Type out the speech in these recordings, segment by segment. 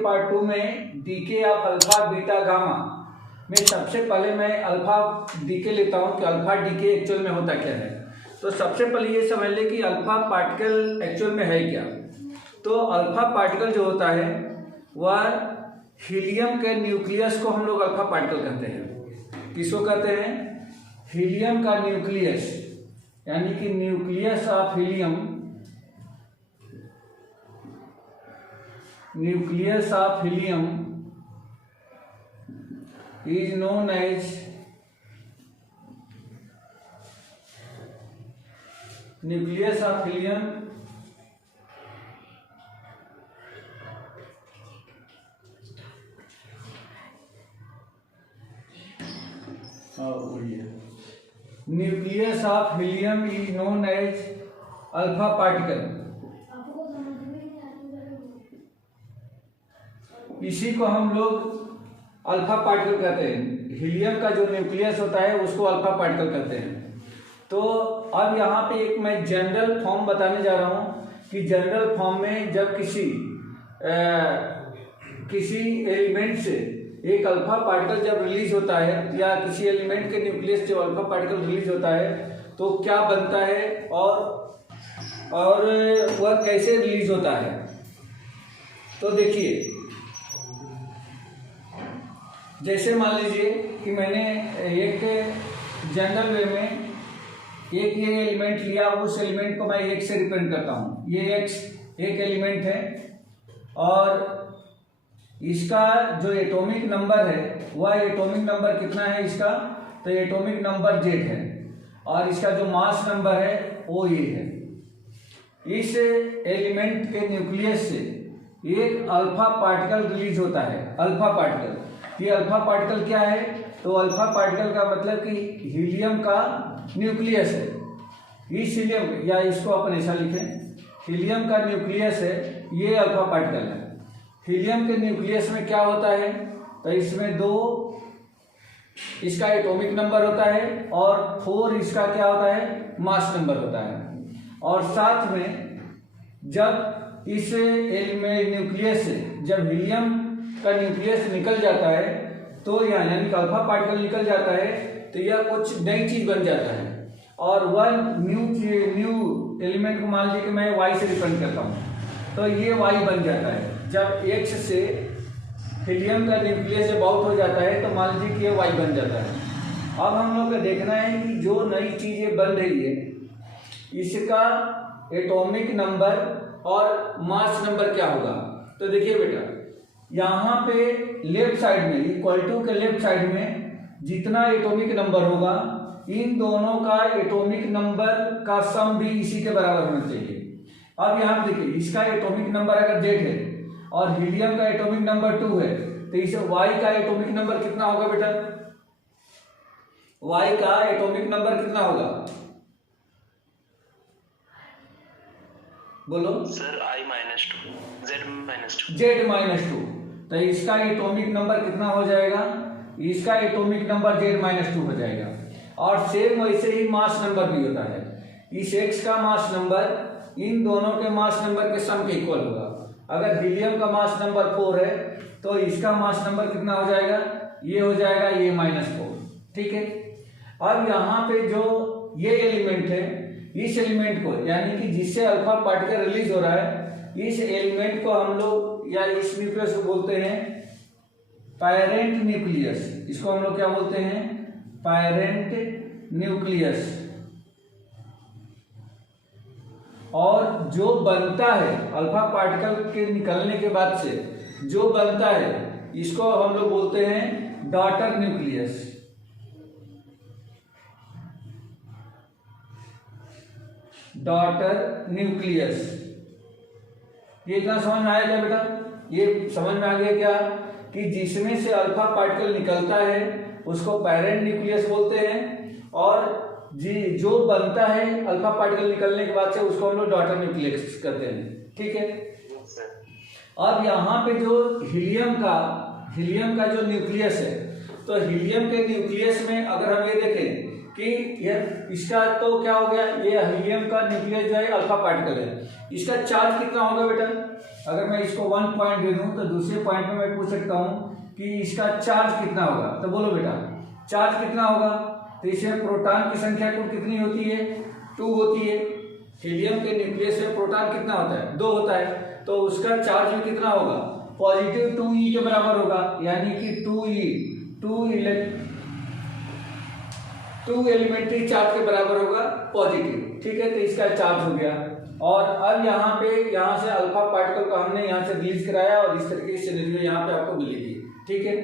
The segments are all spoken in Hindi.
पार्ट 2 में DK of alpha beta gamma में सबसे पहले मैं अल्फा डीके लेता हूँ कि अल्फा डीके एक्चुअल में होता क्या है। तो सबसे पहले ये समझ ले कि अल्फा पार्टिकल एक्चुअल में है क्या। तो अल्फा पार्टिकल जो होता है वह हीलियम के न्यूक्लियस को हम लोग अल्फा पार्टिकल कहते हैं। किसको कहते हैं? हीलियम का न्यूक्लियस, यानी कि nucleus of helium, nucleus of helium is known as nucleus of helium nucleus of helium is known as alpha particle। इसी को हम लोग अल्फा पार्टिकल कहते हैं। हीलियम का जो न्यूक्लियस होता है उसको अल्फा पार्टिकल कहते हैं। तो अब यहाँ पे एक मैं जनरल फॉर्म बताने जा रहा हूँ कि जनरल फॉर्म में जब किसी एलिमेंट से एक अल्फा पार्टिकल जब रिलीज होता है या किसी एलिमेंट के न्यूक्लियस जो अल्फा पार्टिकल रिलीज होता है तो क्या बनता है और वह कैसे रिलीज होता है। तो देखिए, जैसे मान लीजिए कि मैंने एक जनरल वे में एक ये एलिमेंट लिया, उस एलिमेंट को मैं एक से रिप्रेजेंट करता हूँ। ये एक एलिमेंट है और इसका जो एटॉमिक नंबर है वह एटॉमिक नंबर कितना है इसका? तो एटॉमिक नंबर Z है और इसका जो मास नंबर है वो ये है। इस एलिमेंट के न्यूक्लियस से एक अल्फा पार्टिकल रिलीज होता है। अल्फा पार्टिकल, ये अल्फा पार्टिकल क्या है? तो अल्फा पार्टिकल का मतलब कि हीलियम का न्यूक्लियस है। इस हीलियम, या इसको अपन ऐसा लिखें, हीलियम का न्यूक्लियस है, ये अल्फा पार्टिकल है। हीलियम के न्यूक्लियस में क्या होता है? तो इसमें 2 इसका एटॉमिक नंबर होता है और 4 इसका क्या होता है? मास नंबर होता है। और साथ में जब इस एलिमेंट न्यूक्लियस से जब हीलियम का न्यूक्लियस निकल जाता है तो यानी कि अल्फा पार्टिकल निकल जाता है तो यह कुछ नई चीज बन जाता है और वह न्यू एलिमेंट को मान लीजिए कि मैं Y से रिप्रेजेंट करता हूँ तो ये Y बन जाता है। जब X से हीलियम का न्यूक्लियस जब आउट हो जाता है तो मान लीजिए कि ये Y बन जाता है। अब हम लोग को देखना है कि जो नई चीज ये बन रही है इसका एटॉमिक नंबर और मास नंबर क्या होगा। तो देखिए बेटा, यहाँ पे लेफ्ट साइड में इक्वल टू के लेफ्ट साइड में जितना एटॉमिक नंबर होगा इन दोनों का एटॉमिक नंबर का सम भी इसी के बराबर होना चाहिए। अब यहाँ पे देखिए, इसका एटॉमिक नंबर अगर Z है और हीलियम का एटॉमिक नंबर 2 है तो इसे Y का एटॉमिक नंबर कितना होगा बेटा? Y का एटॉमिक नंबर कितना होगा? बोलो सर। I-2 Z-2। तो इसका एटॉमिक नंबर कितना हो जाएगा? इसका एटॉमिक नंबर Z-2 हो जाएगा। और सेम वैसे ही मास नंबर भी होता है। इस X का मास नंबर इन दोनों के मास नंबर के सम के इक्वल होगा। अगर हीलियम का मास नंबर 4 है तो इसका मास नंबर कितना हो जाएगा? ये हो जाएगा ये -4। ठीक है। अब यहाँ पे जो ये एलिमेंट है, इस एलिमेंट को यानी कि जिससे अल्फा पार्टिकल रिलीज हो रहा है, इस एलिमेंट को हम लोग या इस न्यूक्लियस को बोलते हैं पैरेंट न्यूक्लियस। इसको हम लोग क्या बोलते हैं? Parent nucleus. और जो बनता है अल्फा पार्टिकल के निकलने के बाद से जो बनता है इसको हम लोग बोलते हैं डॉटर न्यूक्लियस। Daughter nucleus. ये इतना समझ में आया क्या बेटा? ये समझ में आ गया क्या कि जिसमें से अल्फा पार्टिकल निकलता है उसको पैरेंट न्यूक्लियस बोलते हैं और जो बनता है अल्फा पार्टिकल निकलने के बाद से उसको हम लोग डॉटर न्यूक्लियस कहते हैं। ठीक है। अब यहाँ पे जो हीलियम का जो न्यूक्लियस है, तो हीलियम के न्यूक्लियस में अगर हम ये देखें कि यह इसका तो क्या हो गया, ये हीलियम का न्यूक्लियस जो है अल्फा पार्टिकल है, इसका चार्ज कितना होगा बेटा? अगर मैं इसको 1 पॉइंट दे दूं तो दूसरे पॉइंट में मैं पूछ सकता हूं कि इसका चार्ज कितना होगा। तो बोलो बेटा चार्ज कितना होगा। तो इसमें प्रोटॉन की संख्या कुल कितनी होती है, 2 होती है। हीलियम के न्यूक्लियस में प्रोटॉन कितना होता है, 2 होता है। तो उसका चार्ज में कितना होगा, पॉजिटिव 2e के बराबर होगा, यानी कि 2 एलिमेंट्री चार्ज के बराबर होगा पॉजिटिव। ठीक है, तो इसका चार्ज हो गया। और अब यहाँ से अल्फा पार्टिकल को हमने यहाँ से रिलीज कराया और इस तरीके से सिनेरियो यहाँ पे आपको मिलेगी। ठीक है,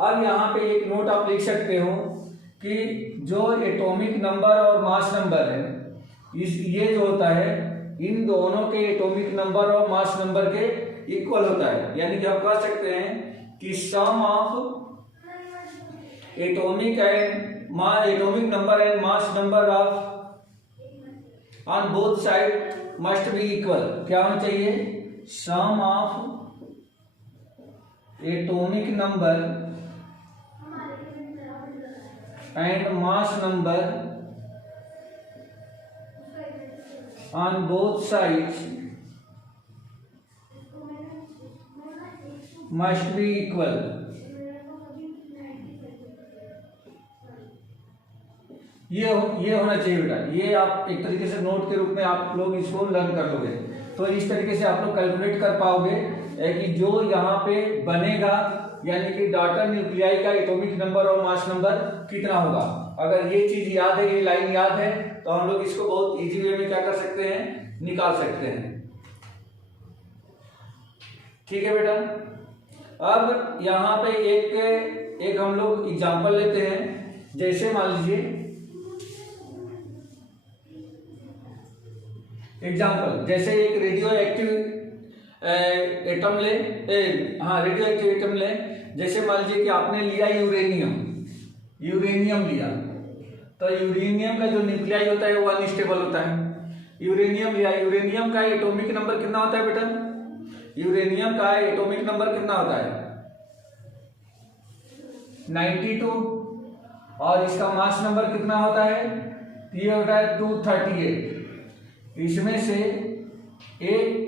अब यहाँ पे एक नोट आप लिख सकते हो कि जो एटॉमिक नंबर और मास नंबर है, ये जो होता है इन दोनों के एटॉमिक नंबर और मास नंबर के इक्वल होता है। यानी कि आप कह सकते हैं कि sum of atomic number and mass number of on both side must be equal. क्या होना चाहिए, sum of atomic number and mass number on both sides must be equal। ये होना चाहिए बेटा। ये आप एक तरीके से नोट के रूप में आप लोग इसको लर्न कर लोगे, तो इस तरीके से आप लोग कैलकुलेट कर पाओगे कि जो यहाँ पे बनेगा यानी कि डॉटर न्यूक्लियाई का एटॉमिक नंबर और मास नंबर कितना होगा। अगर ये चीज याद है, ये लाइन याद है, तो हम लोग इसको बहुत इजी वे में क्या कर सकते हैं, निकाल सकते हैं। ठीक है बेटा, अब यहाँ पे एक हम लोग एग्जांपल लेते हैं। जैसे मान लीजिए जैसे एक रेडियो एक्टिव एटम ले, रेडियो एक्टिव एटम ले। जैसे मान लीजिए कि आपने लिया यूरेनियम लिया, तो यूरेनियम का जो न्यूक्लियाई होता है वो अनस्टेबल होता है। यूरेनियम लिया, यूरेनियम का एटॉमिक नंबर कितना होता है बेटा, यूरेनियम का एटॉमिक नंबर कितना होता है 92, और इसका मास नंबर कितना होता है, ये होता है 238। इसमें से एक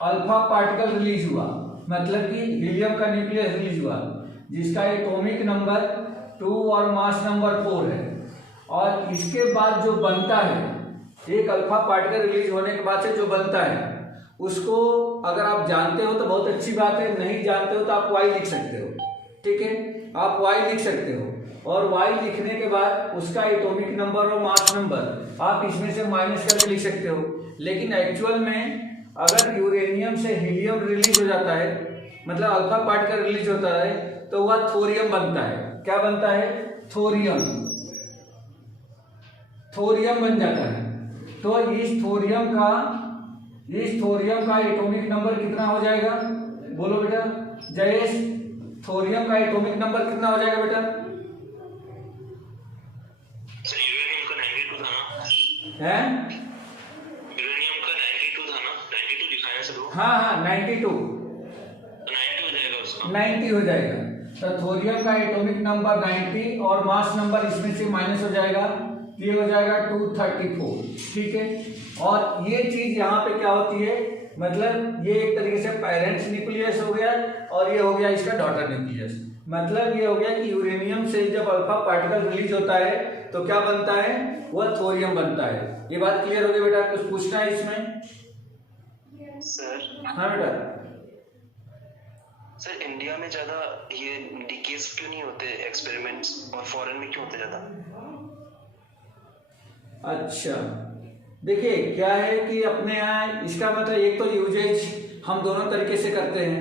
अल्फा पार्टिकल रिलीज हुआ, मतलब कि हीलियम का न्यूक्लियस रिलीज हुआ, जिसका एटॉमिक नंबर 2 और मास नंबर 4 है। और इसके बाद जो बनता है, एक अल्फा पार्टिकल रिलीज होने के बाद से जो बनता है, उसको अगर आप जानते हो तो बहुत अच्छी बात है, नहीं जानते हो तो आप वाई लिख सकते हो। ठीक है, आप वाई लिख सकते हो, और वाई लिखने के बाद उसका एटॉमिक नंबर और मास नंबर आप इसमें से माइनस करके लिख सकते हो। लेकिन एक्चुअल में अगर यूरेनियम से हीलियम रिलीज हो जाता है, मतलब अल्फा पार्टिकल रिलीज होता है, तो वह थोरियम बनता है। क्या बनता है, थोरियम बन जाता है। तो इस थोरियम का एटॉमिक नंबर कितना हो जाएगा, बोलो बेटा जयेश, थोरियम का एटॉमिक नंबर कितना हो जाएगा बेटा। यूरेनियम का 92 था ना, है यूरेनियम का 92 था ना, 92 दिखाया सर वो। हाँ 92 तो 90 हो जाएगा उसका, 90 हो जाएगा। तो थोरियम का एटॉमिक नंबर 90 और मास नंबर इसमें से माइनस हो जाएगा, ये हो जाएगा 234। ठीक है, और ये चीज यहाँ पे क्या होती है, मतलब ये एक तरीके से पेरेंट्स न्यूक्लियस हो गया और ये हो गया इसका डॉटर न्यूक्लियस। मतलब ये हो गया कि यूरेनियम से जब अल्फा पार्टिकल रिलीज होता है तो क्या बनता है, वह थोरियम बनता है। ये बात क्लियर हो गई बेटा, कुछ पूछना है इसमें सर? हाँ बेटा। सर इंडिया में ज्यादा ये डीकेज क्यों नहीं होते एक्सपेरिमेंट्स, और फॉरेन में क्यों होते ज्यादा? अच्छा देखिए क्या है कि अपने यहाँ इसका मतलब एक तो यूजेज हम दोनों तरीके से करते हैं,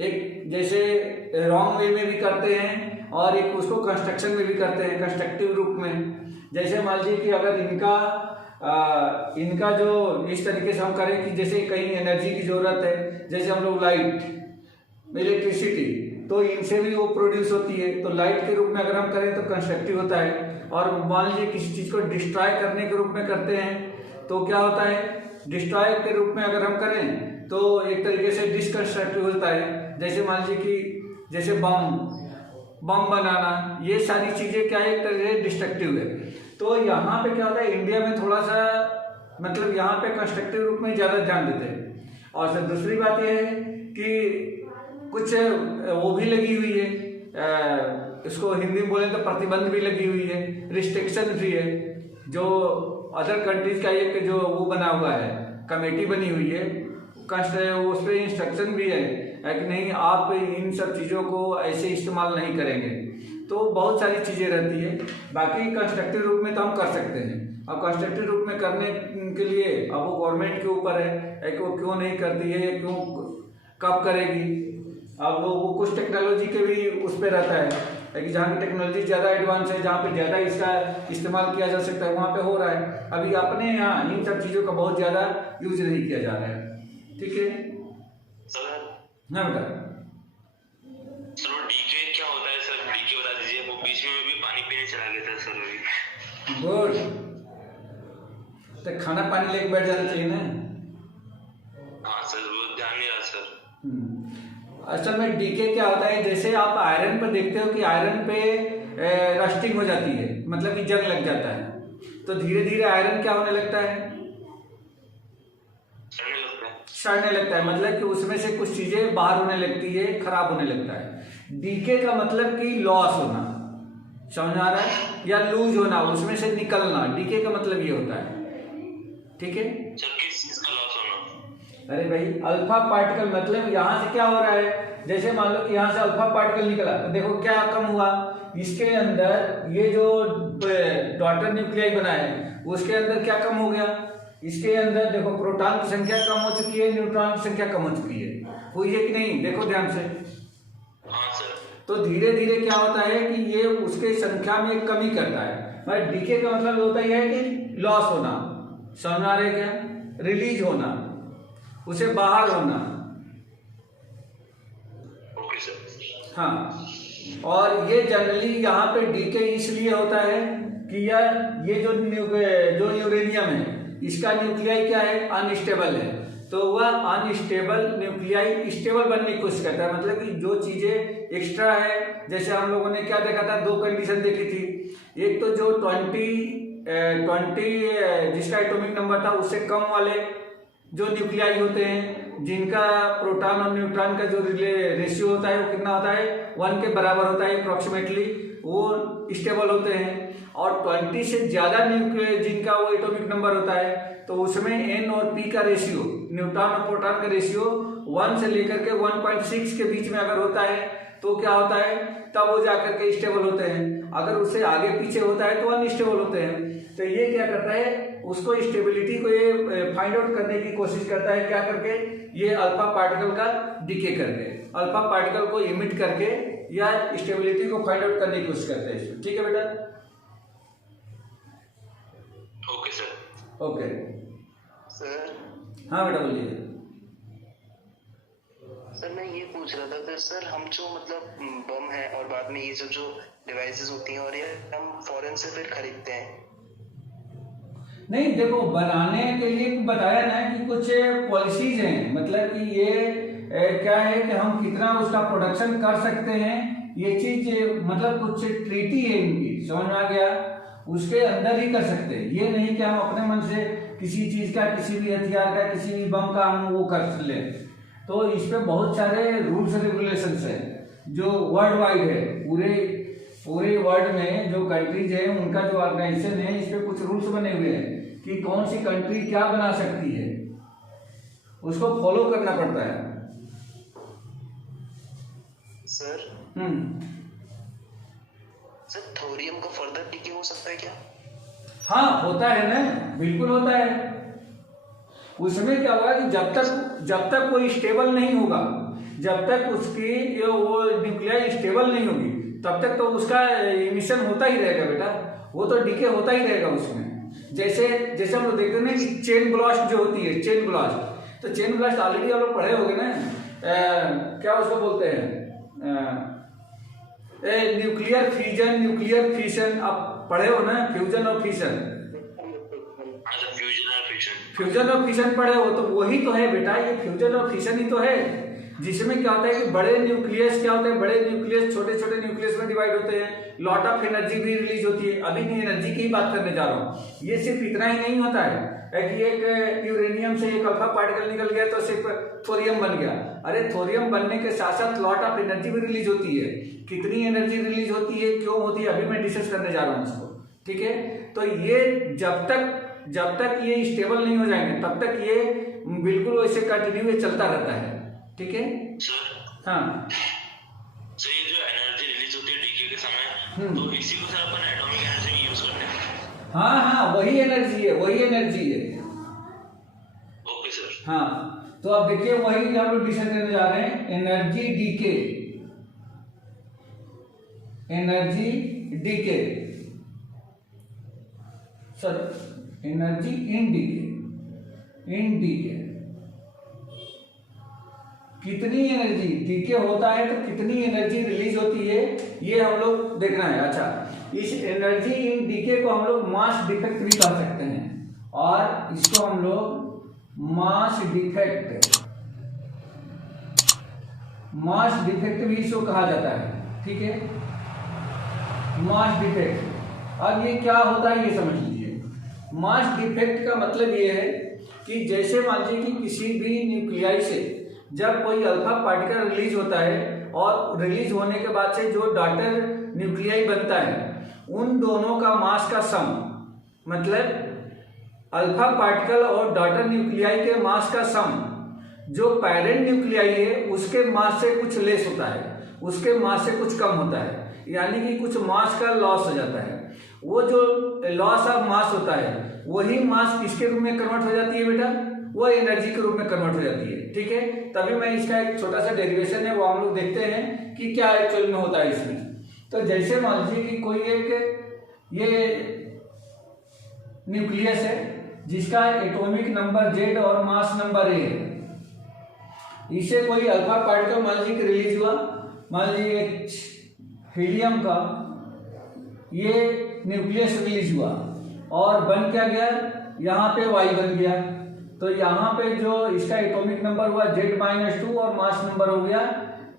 एक जैसे रॉन्ग वे में भी करते हैं और एक उसको कंस्ट्रक्शन में भी करते हैं, कंस्ट्रक्टिव रूप में। जैसे मान लीजिए कि अगर इनका जो इस तरीके से हम करें कि जैसे कहीं एनर्जी की जरूरत है, जैसे हम लोग लाइट, इलेक्ट्रिसिटी, तो इनसे भी वो प्रोड्यूस होती है, तो लाइट के रूप में अगर हम करें तो कंस्ट्रक्टिव होता है। और मान लीजिए किसी चीज को डिस्ट्रॉय करने के रूप में करते हैं तो क्या होता है, डिस्ट्रॉय के रूप में अगर हम करें तो एक तरीके से डिसकंस्ट्रक्टिव होता है। जैसे मान लीजिए कि जैसे बम बनाना, ये सारी चीजें क्या है, एक तरह से डिस्ट्रक्टिव है। तो यहाँ पे क्या होता है, इंडिया में थोड़ा सा मतलब यहाँ पे कंस्ट्रक्टिव रूप में ज्यादा ध्यान देते हैं। और सर दूसरी बात यह है कि कुछ वो भी लगी हुई है, इसको हिंदी में बोले तो प्रतिबंध भी लगी हुई है, रिस्ट्रिक्शन भी है। जो अदर कंट्रीज का एक जो वो बना हुआ है, कमेटी बनी हुई है, उस पर इंस्ट्रक्शन भी है कि नहीं आप इन सब चीज़ों को ऐसे इस्तेमाल नहीं करेंगे। तो बहुत सारी चीज़ें रहती है। बाकी कंस्ट्रक्टिव रूप में तो हम कर सकते हैं। अब कंस्ट्रक्टिव रूप में करने के लिए अब वो गवर्नमेंट के ऊपर है कि वो क्यों नहीं करती है, क्यों कब करेगी। अब वो कुछ टेक्नोलॉजी के भी उस पर रहता है कि जहाँ की टेक्नोलॉजी ज़्यादा एडवांस है, जहाँ पे ज़्यादा इसका इस्तेमाल किया जा सकता है, वहाँ पे हो रहा है। अभी अपने यहाँ इन सब चीज़ों का बहुत ज़्यादा यूज नहीं किया जा रहा है। ठीक है सर। हाँ बेटा। सर वो डीके क्या होता है सर, डीके बता दीजिए। वो बीच में भी पानी पीने चला गया था सर अभी। गुड। तो खाना पानी लेके बैठ जाना चाहिए ना। हाँ सर, वो ध्यान नहीं रहा सर। असल में डीके क्या होता है, जैसे आप आयरन पर देखते हो कि आयरन पे रस्टिंग हो जाती है, मतलब कि जंग लग जाता है, तो धीरे धीरे आयरन क्या होने लगता है, सड़ने लगता है। मतलब कि उसमें से कुछ चीजें बाहर होने लगती है, खराब होने लगता है। डीके का मतलब कि लॉस होना, समझ आ रहा है, या लूज होना, उसमें से निकलना, डीके का मतलब ये होता है। ठीक है सर, किस चीज का लॉस होना? अरे भाई अल्फा पार्टिकल, मतलब यहाँ से क्या हो रहा है, जैसे मान लो कि यहाँ से अल्फा पार्टिकल निकला तो देखो क्या कम हुआ, इसके अंदर ये जो डॉटर न्यूक्लियाई बना है उसके अंदर क्या कम हो गया, इसके अंदर देखो प्रोटॉन की संख्या कम हो चुकी है, न्यूट्रॉन की संख्या कम हो चुकी है, हुई है कि नहीं, देखो ध्यान से। हाँ सर। तो धीरे धीरे क्या होता है कि ये उसके संख्या में कमी करता है। मतलब डीके का मतलब होता है कि लॉस होना, समझ आ रहे क्या, रिलीज होना, उसे बाहर होना। Okay sir. हाँ, और ये जनरली यहाँ पे डीके इसलिए होता है कि यार ये जो यूरेनियम है इसका न्यूक्लियाई क्या है, अनस्टेबल है, तो वह अनस्टेबल न्यूक्लियाई स्टेबल बनने की कोशिश करता है। मतलब कि जो चीजें एक्स्ट्रा है, जैसे हम लोगों ने क्या देखा था, दो कंडीशन देखी थी, एक तो जो 20 जिसका एटॉमिक नंबर था उससे कम वाले जो न्यूक्लियाई होते हैं, जिनका प्रोटॉन और न्यूट्रॉन का जो रेशियो होता है वो कितना होता है, 1 के बराबर होता है अप्रोक्सीमेटली, वो स्टेबल होते हैं। और 20 से ज्यादा जिनका वो एटॉमिक नंबर होता है तो उसमें N और P का रेशियो, न्यूट्रॉन और प्रोटॉन का रेशियो 1 से लेकर के 1.6 के बीच में अगर होता है तो क्या होता है, तब वो जाकर के स्टेबल होते हैं। अगर उससे आगे पीछे होता है तो अनस्टेबल होते हैं। तो ये क्या करता है, उसको स्टेबिलिटी को ये फाइंड आउट करने की कोशिश करता है, क्या करके, ये अल्फा पार्टिकल का डीके करके, अल्फा पार्टिकल को इमिट करके या स्टेबिलिटी को फाइंड आउट करने की कोशिश करते हैं। ठीक है बेटा। Okay sir. Okay sir. हाँ बेटा बोलिए। सर मैं ये पूछ रहा था कि सर हम जो मतलब बम है और बाद में ये सब जो डिवाइसेस होती हैं और ये हम फॉरेन से फिर खरीदते हैं। नहीं देखो, बनाने के लिए बताया ना कि कुछ पॉलिसीज हैं, मतलब कि ये क्या है कि हम कितना उसका प्रोडक्शन कर सकते हैं, ये चीज मतलब कुछ ट्रीटी है इनकी, समझ में आ गया, उसके अंदर ही कर सकते हैं। ये नहीं कि हम अपने मन से किसी चीज का, किसी भी हथियार का, किसी भी बम का हम वो कर ले। तो इस पे बहुत सारे रूल्स रेगुलेशंस है जो वर्ल्ड वाइड है, पूरे वर्ल्ड में जो कंट्रीज है उनका जो ऑर्गेनाइजेशन है, इस पे कुछ रूल्स बने हुए हैं कि कौन सी कंट्री क्या बना सकती है, उसको फॉलो करना पड़ता है। सर। सर थोरियम का फर्दर डीके हो सकता है क्या? हाँ होता है ना, बिल्कुल होता है। उसमें क्या होगा कि जब तक वो स्टेबल नहीं होगा, जब तक उसकी वो न्यूक्लियाई स्टेबल नहीं होगी, तब तक तो उसका इमिशन होता ही रहेगा बेटा, वो तो डीके होता ही रहेगा उसमें। जैसे हम लोग देखते हैं ना कि चेन ब्लास्ट जो होती है, चेन ब्लास्ट, तो चेन ब्लास्ट ऑलरेडी आप लोग पढ़े होंगे ना, क्या उसको बोलते हैं, न्यूक्लियर फ्यूजन, आप पढ़े हो ना, फ्यूजन और फिशन, फ्यूजन और फिशन पढ़े हो, तो वही तो है बेटा, ये फ्यूजन और फिशन ही तो है। जिसमें क्या होता है कि बड़े न्यूक्लियस क्या होते हैं, बड़े न्यूक्लियस छोटे छोटे न्यूक्लियस में डिवाइड होते हैं, लॉट ऑफ एनर्जी भी रिलीज होती है। अभी मैं एनर्जी की ही बात करने जा रहा हूँ। ये सिर्फ इतना ही नहीं होता है कि एक यूरेनियम से एक अल्फा पार्टिकल निकल गया तो सिर्फ थोरियम बन गया। अरे थोरियम बनने के साथ साथ लॉट ऑफ एनर्जी भी रिलीज होती है। कितनी एनर्जी रिलीज होती है, क्यों होती है, अभी मैं डिस्कस करने जा रहा हूँ इसको। ठीक है, तो ये जब तक ये स्टेबल नहीं हो जाएंगे तब तक ये बिल्कुल वैसे कंटिन्यू ये चलता रहता है। ठीक है, हाँ। सर ये जो एनर्जी रिलीज होती है डीके के समय, तो इसी को सर अपन एटॉमिक एनर्जी में यूज करते हैं। हाँ, वही एनर्जी है। Okay sir. हाँ, तो अब देखिए वही हम लोग डिस्कस करने जा रहे हैं, energy decay sir, energy in decay कितनी एनर्जी डीके होता है तो कितनी एनर्जी रिलीज होती है, ये हम लोग देखना है। अच्छा, इस एनर्जी इन डीके को हम लोग मास डिफेक्ट भी कह सकते हैं, और इसको हम लोग मास डिफेक्ट भी इसको कहा जाता है। ठीक है, मास डिफेक्ट। अब ये क्या होता है ये समझ लीजिए। मास डिफेक्ट का मतलब ये है कि जैसे मान लीजिए कि किसी भी न्यूक्लियाई से जब कोई अल्फा पार्टिकल रिलीज होता है और रिलीज होने के बाद से जो डॉटर न्यूक्लियाई बनता है, उन दोनों का मास का सम, मतलब अल्फा पार्टिकल और डॉटर न्यूक्लियाई के मास का सम जो पेरेंट न्यूक्लियाई है उसके मास से कुछ लेस होता है, उसके मास से कुछ कम होता है, यानी कि कुछ मास का लॉस हो जाता है। वो जो लॉस ऑफ मास होता है वही मास किसके रूप में कन्वर्ट हो जाती है बेटा, वो एनर्जी के रूप में कन्वर्ट हो जाती है। ठीक है, तभी मैं इसका एक छोटा सा डेरिवेशन है वो हम लोग देखते हैं कि क्या एक्चुअल में होता है इसमें। तो जैसे मान लीजिए कि कोई एक ये न्यूक्लियस है जिसका एटॉमिक नंबर Z और मास नंबर A है, इसे कोई अल्फा पार्टिकल मान लीजिए कि रिलीज हुआ, मान लीजिए हीलियम का ये न्यूक्लियस रिलीज हुआ और बन क्या गया, यहाँ पे Y बन गया। तो यहाँ पे जो इसका एटॉमिक नंबर हुआ Z-2 और मास नंबर हो गया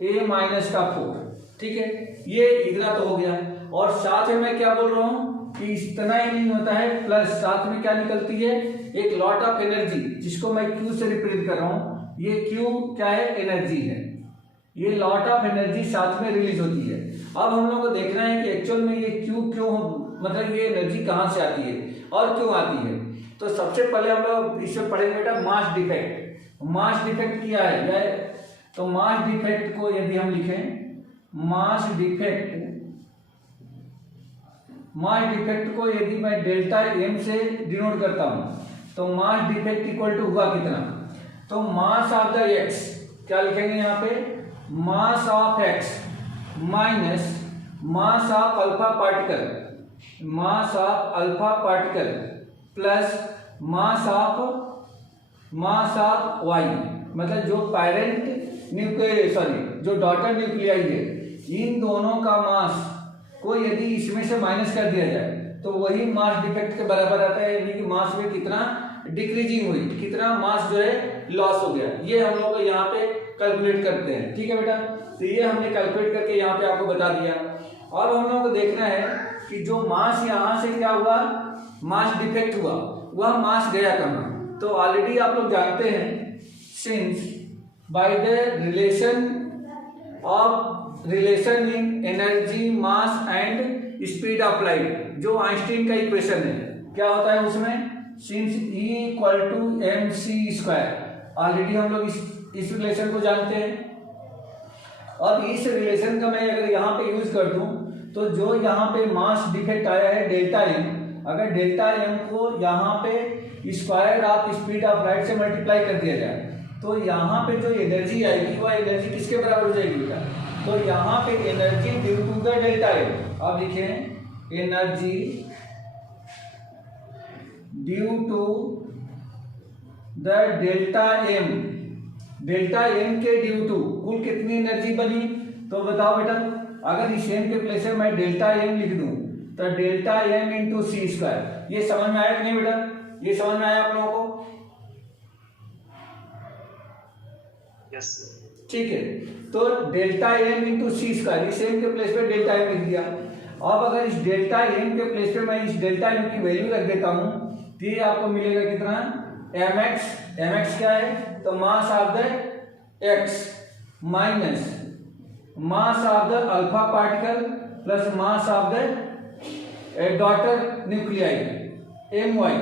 A-4। ठीक है, ये इतना तो हो गया। और साथ में मैं क्या बोल रहा हूँ कि इतना ही नहीं होता है, प्लस साथ में क्या निकलती है, एक लॉट ऑफ एनर्जी जिसको मैं Q से रिप्रेजेंट कर रहा हूँ। ये Q क्या है, एनर्जी है। ये लॉट ऑफ एनर्जी साथ में रिलीज होती है। अब हम लोग को देखना है कि एक्चुअल में ये Q क्यों, मतलब ये एनर्जी कहाँ से आती है और क्यों आती है। तो सबसे पहले हम लोग इसमें पढ़ेंगे बेटा मास डिफेक्ट। मास डिफेक्ट क्या है, तो मास डिफेक्ट को यदि हम लिखें, मास डिफेक्ट को यदि मैं डेल्टा M से डिनोट करता हूं, तो मास डिफेक्ट इक्वल टू हुआ कितना, तो मास ऑफ द X, क्या लिखेंगे यहाँ पे, mass of X minus mass of alpha particle plus mass of Y, मतलब जो पेरेंट जो डॉटर न्यूक्लियाई है, इन दोनों का मास को यदि इसमें से माइनस कर दिया जाए तो वही मास डिफेक्ट के बराबर आता है, यानी कि मास में कितना डिक्रीजिंग हुई, कितना मास जो है लॉस हो गया। ये हम लोग यहाँ पे कैलकुलेट करते हैं। ठीक है बेटा, तो ये हमने कैलकुलेट करके यहाँ पे आपको बता दिया। और हम लोगों को देखना है कि जो मास यहाँ से क्या हुआ, मास डिफेक्ट हुआ, वह मास गया कहाँ। तो ऑलरेडी आप लोग जानते हैं, since by the relation in energy mass and speed of light, जो आइंस्टीन का इक्वेशन है, क्या होता है उसमें, सिंस E = mc²। ऑलरेडी हम लोग इस रिलेशन को जानते हैं। अब इस रिलेशन का मैं अगर यहाँ पे यूज कर दूं, तो जो यहाँ पे मास डिफेक्ट आया है डेल्टा M, अगर डेल्टा M को यहाँ पे square of speed of light से मल्टीप्लाई कर दिया जाए, तो यहाँ पे जो एनर्जी आएगी वह एनर्जी किसके बराबर हो जाएगी बेटा, तो यहाँ पे energy due to the delta M। अब लिखें energy due to the delta M के ड्यू टू कुल कितनी एनर्जी बनी, तो बताओ बेटा। अगर इस M के प्लेस में मैं डेल्टा M लिख दूं तो डेल्टा M इंटू c²। ये समझ में आया कि नहीं बेटा, ये समझ में आया आप लोगों को? Yes sir. ठीक है, तो डेल्टा एम इंटू सी स्क्वायर, इस एम के प्लेस पे डेल्टा एम लिख दिया। अब अगर इस डेल्टा एम के प्लेस पे मैं इस डेल्टा एम की वैल्यू रख देता हूं तो ये आपको मिलेगा कितना, एम एक्स क्या है, तो mass of the X minus mass of the alpha particle plus mass of the daughter nuclei M Y,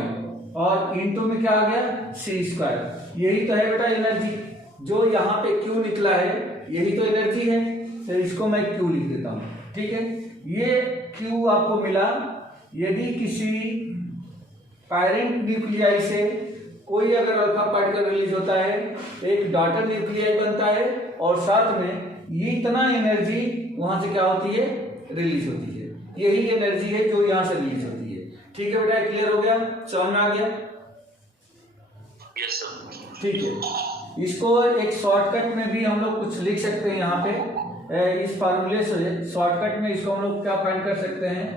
और इंटू में क्या आ गया, सी स्क्वायर। यही तो है बेटा एनर्जी, जो यहाँ पे क्यू निकला है यही तो एनर्जी है, तो इसको मैं क्यू लिख देता हूँ। ठीक है, ये क्यू आपको मिला यदि किसी पेरेंट न्यूक्लियाई से कोई अगर अल्फा पार्टिकल रिलीज होता है, एक डॉटर न्यूक्लियाई बनता है, और साथ में ये इतना एनर्जी वहां से क्या होती है, रिलीज होती है। यही एनर्जी है जो यहाँ से रिलीज होती है। ठीक है बेटा, क्लियर हो गया, समझ में आ गया? Yes sir. ठीक है, इसको एक शॉर्टकट में भी हम लोग कुछ लिख सकते हैं यहाँ पे, इस फार्मूले से शॉर्टकट में इसको हम लोग क्या फाइंड कर सकते हैं,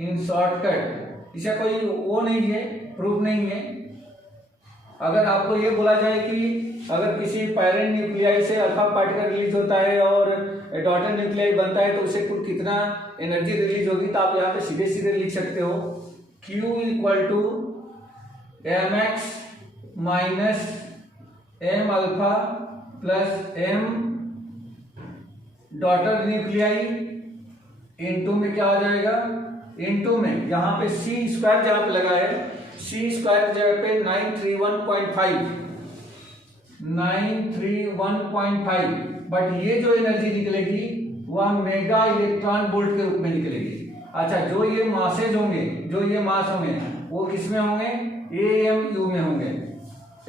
इन शॉर्टकट। इसका कोई वो नहीं है, प्रूफ नहीं है। अगर आपको ये बोला जाए कि अगर किसी पेरेंट न्यूक्लियाई से अल्फा पार्टिकल रिलीज होता है और डॉटर न्यूक्लियाई बनता है तो उसे कुल कितना एनर्जी रिलीज होगी, तो आप यहाँ पे सीधे सीधे लिख सकते हो Q equal to M X minus M alpha plus M daughter nuclei into में क्या आ जाएगा, इनटू में यहाँ पे सी स्क्वायर जहाँ पे लगा है, सी स्क्वायर जगह पे 931.5, बट ये जो एनर्जी निकलेगी वह मेगा इलेक्ट्रॉन वोल्ट के रूप में निकलेगी। अच्छा, जो ये मासेज होंगे, जो ये मास होंगे, वो किस में होंगे, AMU में होंगे,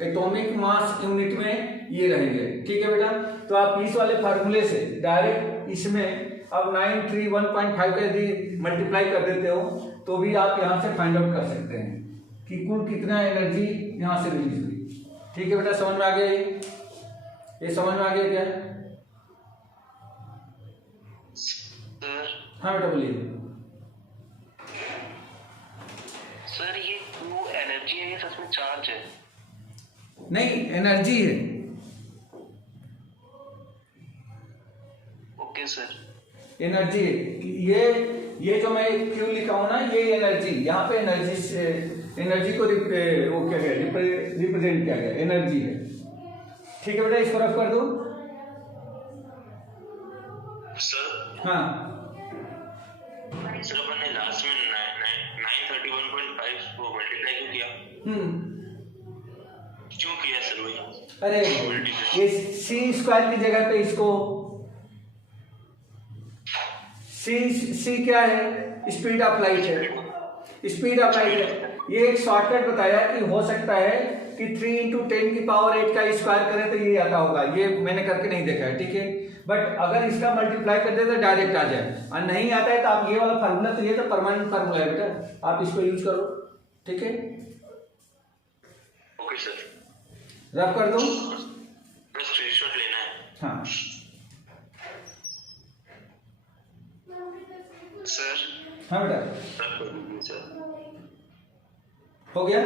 एटॉमिक मास यूनिट में ये रहेंगे। ठीक है बेटा, तो आप इस वाले फार्मूले से डायरेक्ट इसमें अब 931.5 का यदि मल्टीप्लाई कर देते हो तो भी आप यहाँ से फाइंड आउट कर सकते हैं कि कुल कितना एनर्जी यहाँ से रिलीज हुई। ठीक है बेटा, समझ में आ गया? ये समझ में आ गया क्या? हाँ बेटा बोलिए। सर ये वो एनर्जी है, ये सच में चार्ज है? नहीं, एनर्जी है। ओके सर, एनर्जी है। ये जो मैं क्यू लिखा हूं ना, ये एनर्जी, यहाँ पे एनर्जी से एनर्जी को वो क्या गया, रिप्रेजेंट किया गया, एनर्जी है। ठीक है बेटा, इसको रफ कर दो। सर हाँ सर, अपन ने लास्ट में 931.5 को मल्टीप्लाई क्यों किया? क्यों किया सर वही? अरे ये सी स्क्वायर की जगह पे इसको सी क्या है, स्पीड ऑफ लाइट है, स्पीड ऑफ लाइट है। ये एक शॉर्टकट बताया कि हो सकता है कि 3 × 10⁸ का स्क्वायर करें तो ये आता होगा, ये मैंने करके नहीं देखा है। ठीक है, बट अगर इसका मल्टीप्लाई कर दे तो डायरेक्ट आ जाए, और नहीं आता है तो आप ये वाला फार्मूला, तो ये तो परमानेंट फार्मूला है बेटा, आप इसको यूज करो। ठीक है, ओके सर, रफ कर दो। बस स्क्रीनशॉट लेना है। हाँ सर हाँ बेटा, रख कर दीजिए सर। हो गया?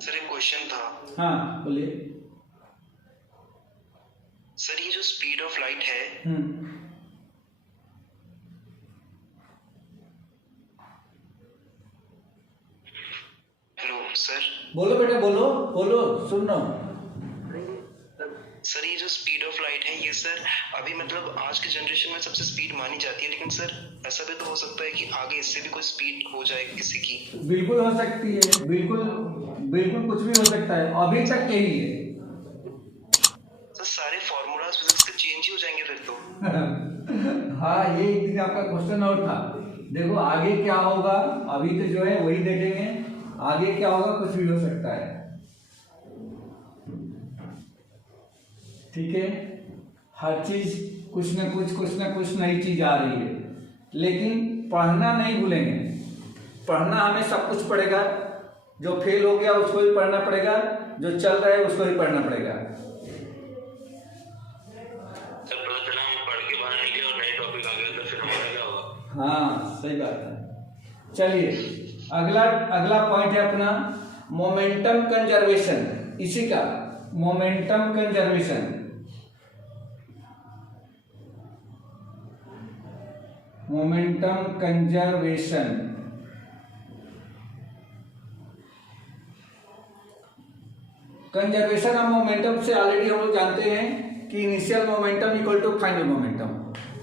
सर एक क्वेश्चन था। हाँ बोलिए। सर ये जो स्पीड ऑफ लाइट है, हेलो सर, बोलो बेटा, बोलो बोलो, सुन रहा हूँ। सर ये जो स्पीड ऑफ लाइट है, ये सर अभी मतलब आज के जनरेशन में सबसे स्पीड मानी जाती है, लेकिन सर ऐसा भी तो हो सकता है कि आगे इससे भी कोई स्पीड हो जाए किसी की। बिल्कुल हो सकती है, बिल्कुल बिल्कुल कुछ भी हो सकता है, अभी तक यही है। सर सारे फॉर्मूलाज फिजिक्स के चेंज ही हो जाएंगे फिर तो। हाँ, ये एक दिन आपका क्वेश्चन और था। देखो आगे क्या होगा, अभी तो जो है वही देखेंगे, आगे क्या होगा कुछ भी हो सकता है। ठीक है, हर चीज कुछ न कुछ नई चीज आ रही है, लेकिन पढ़ना नहीं भूलेंगे। पढ़ना हमें सब कुछ पड़ेगा, जो फेल हो गया उसको भी पढ़ना पड़ेगा, जो चल रहा है उसको भी पढ़ना पड़ेगा। सर पता चला हम पढ़ के बाहर निकले और नए टॉपिक आ गया तो फिर हमारा क्या होगा? हाँ सही बात है। चलिए अगला पॉइंट है अपना मोमेंटम कंजर्वेशन। इसी का momentum conservation. Momentum conservation. Conservation of momentum से ऑलरेडी हम लोग जानते हैं कि initial momentum equal to final momentum,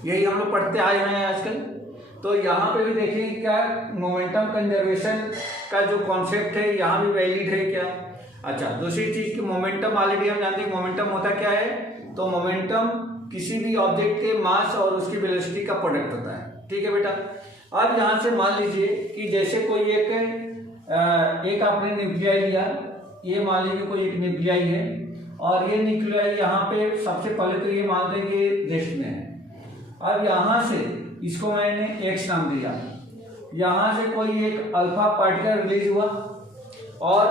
यही हम लोग पढ़ते आए हैं आजकल। तो यहाँ पे भी देखिए क्या मोमेंटम कंजर्वेशन का जो कॉन्सेप्ट है यहाँ भी वैलिड है क्या। अच्छा, दूसरी चीज की मोमेंटम ऑलरेडी हम जानते हैं मोमेंटम होता क्या है। तो मोमेंटम किसी भी ऑब्जेक्ट के मास और उसकी वेलोसिटी का प्रोडक्ट होता है। ठीक है बेटा। अब यहाँ से मान लीजिए कि जैसे कोई एक आपने न्यूक्लियाई लिया, ये मान लीजिए कोई एक न्यूक्लियाई है और ये न्यूक्लियाई यहाँ पे सबसे पहले तो ये मानते हैं कि रेस्ट में है। अब यहाँ से इसको मैंने एक्स नाम दिया, यहाँ से कोई एक अल्फा पार्टिकल रिलीज हुआ और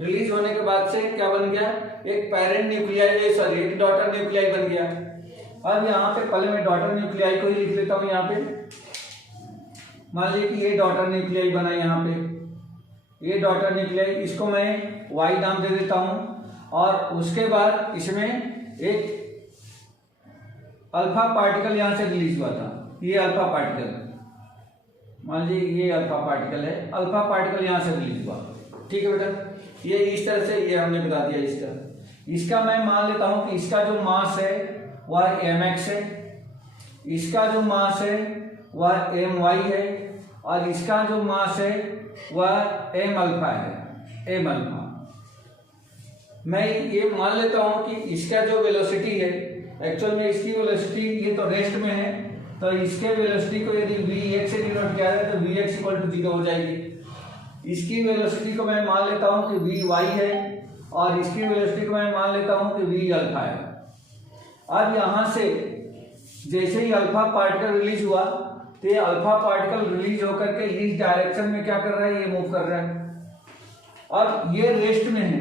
रिलीज होने के बाद से क्या बन गया, एक पेरेंट न्यूक्लियाई, सॉरी एक डॉटर न्यूक्लियाई बन गया। अब यहाँ पे पहले मैं डॉटर न्यूक्लियाई को ही लिख लेता हूँ। यहाँ पे मान लीजिए कि ये डॉटर न्यूक्लियाई बना, यहाँ पे ये डॉटर न्यूक्लियाई, इसको मैं वाई नाम दे देता हूँ और उसके बाद इसमें एक अल्फा पार्टिकल यहाँ से रिलीज हुआ था। ये अल्फा पार्टिकल, मान लीजिए ये अल्फा पार्टिकल है, अल्फा पार्टिकल यहाँ से रिलीज हुआ। ठीक है बेटा, ये इस तरह से ये हमने बता दिया। इसका मैं मान लेता हूं कि इसका जो मास है वह mx है, इसका जो मास है वह my है और इसका जो मास है वह m अल्फा है, m अल्फा। मैं ये मान लेता हूं कि इसका जो वेलोसिटी है, एक्चुअल में इसकी वेलोसिटी ये तो रेस्ट में है, तो इसके वेलोसिटी को यदि vx से डिनोट किया जाए तो vx इक्वल टू 0 हो जाएगी। इसकी वेलोसिटी को मैं मान लेता हूं कि vy है और इसकी वेलोसिटी को मैं मान लेता हूं कि v अल्फा है। अब यहां से जैसे ही अल्फा पार्टिकल रिलीज हुआ तो ये अल्फा पार्टिकल रिलीज होकर के इस डायरेक्शन में क्या कर रहा है, ये मूव कर रहा है। अब ये रेस्ट में है,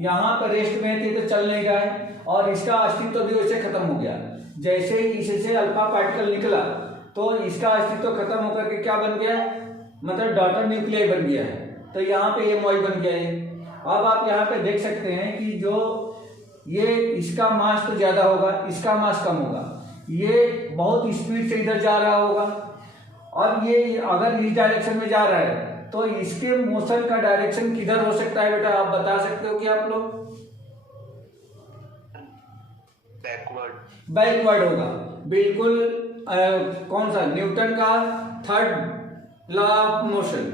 यहाँ पर रेस्ट में है तो चल नहीं रहा है और इसका अस्तित्व भी वैसे खत्म हो गया। जैसे ही इससे अल्फा पार्टिकल निकला तो इसका अस्तित्व खत्म होकर के क्या बन गया, मतलब डॉटर न्यूक्लियाई बन गया है। तो यहाँ पे ये MY बन गया है। अब आप यहाँ पे देख सकते हैं कि जो ये इसका मास तो ज्यादा होगा, इसका मास कम होगा, ये बहुत स्पीड से इधर जा रहा होगा और ये अगर इस डायरेक्शन में जा रहा है तो इसके मोशन का डायरेक्शन किधर हो सकता है बेटा, आप बता सकते हो कि आप लोग? बैकवर्ड होगा, बिल्कुल। कौन सा, न्यूटन का थर्ड लॉ ऑफ मोशन।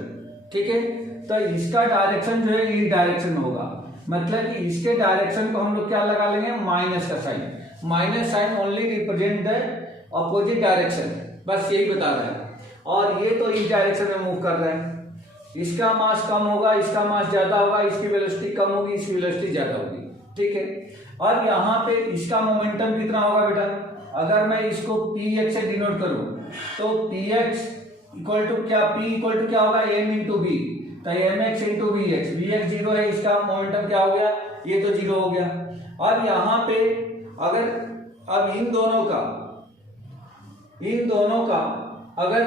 ठीक है, तो इसका डायरेक्शन जो है इस डायरेक्शन में होगा, मतलब कि इसके डायरेक्शन को हम लोग क्या लगा लेंगे, माइनस का sign. Minus sign only represent the opposite direction, बस यही बता रहा है। और ये तो इस डायरेक्शन में मूव कर रहा है, इसका मास कम होगा, इसका मास ज्यादा होगा, इसकी वेलोसिटी कम होगी, इसकी वेलोसिटी ज्यादा होगी। ठीक है, अब यहाँ पे इसका मोमेंटम कितना होगा बेटा, अगर मैं इसको px से डिनोट करूं तो px इक्वल टू क्या, p इक्वल टू क्या होगा, m इंटू बी, तो mx इंटू vx, vx 0 है, इसका मोमेंटम क्या हो गया, ये तो 0 हो गया। अब यहाँ पे अगर अब इन दोनों का अगर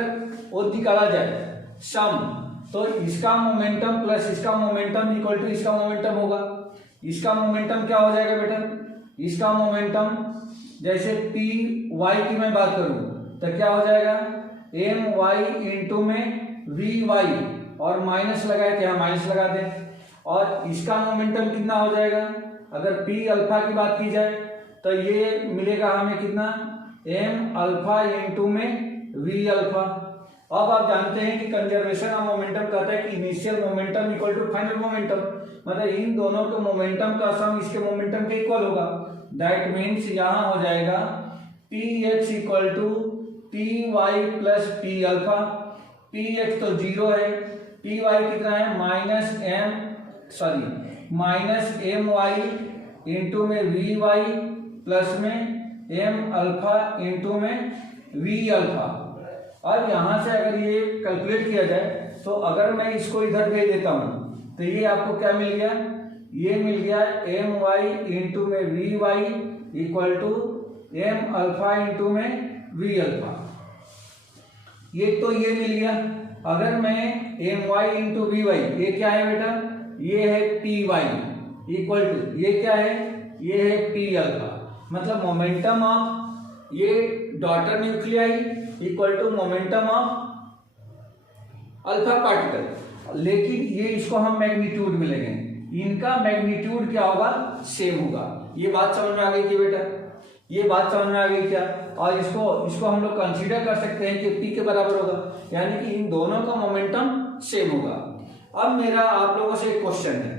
वो निकाला जाए सम, तो इसका मोमेंटम प्लस इसका मोमेंटम इक्वल टू इसका मोमेंटम होगा। इसका मोमेंटम क्या हो जाएगा बेटा, इसका मोमेंटम जैसे पी वाई की मैं बात करूं तो क्या हो जाएगा, एम वाई इंटू में वी वाई, और माइनस लगाए थे, यहाँ माइनस लगा दें, और इसका मोमेंटम कितना हो जाएगा, अगर पी अल्फा की बात की जाए तो ये मिलेगा हमें कितना, एम अल्फा इंटू में वी अल्फा। अब आप जानते हैं कि कंजर्वेशन ऑफ मोमेंटम कहता है कि initial momentum equal to final momentum, मतलब इन दोनों के मोमेंटम का सम इसके मोमेंटम के इक्वल होगा। दैट मीन्स यहाँ हो जाएगा P X equal to P Y plus P alpha. P X तो 0 है, पी वाई कितना है, माइनस एम वाई इंटू में वी वाई प्लस में एम अल्फा इंटू में वी अल्फा। अब यहां से अगर ये कैलकुलेट किया जाए तो अगर मैं इसको इधर भेज देता हूं तो ये आपको क्या मिल गया, ये मिल गया एम वाई इंटू में V Y equal to M alpha into में वी अल्फा। ये तो ये मिल गया। अगर मैं M Y into V Y, ये क्या है बेटा, ये है पी वाई इक्वल टू, ये क्या है, ये है पी अल्फा। मतलब मोमेंटम ऑफ ये daughter nuclei equal to momentum of alpha particle, लेकिन ये इसको हम मैग्नीट्यूड में लेंगे, इनका मैग्नीट्यूड क्या होगा, सेम होगा। ये बात समझ में आ गई थी बेटा, ये बात समझ में आ गई क्या? और इसको हम लोग कंसीडर कर सकते हैं कि p के बराबर होगा, यानी कि इन दोनों का मोमेंटम सेम होगा। अब मेरा आप लोगों से एक क्वेश्चन है,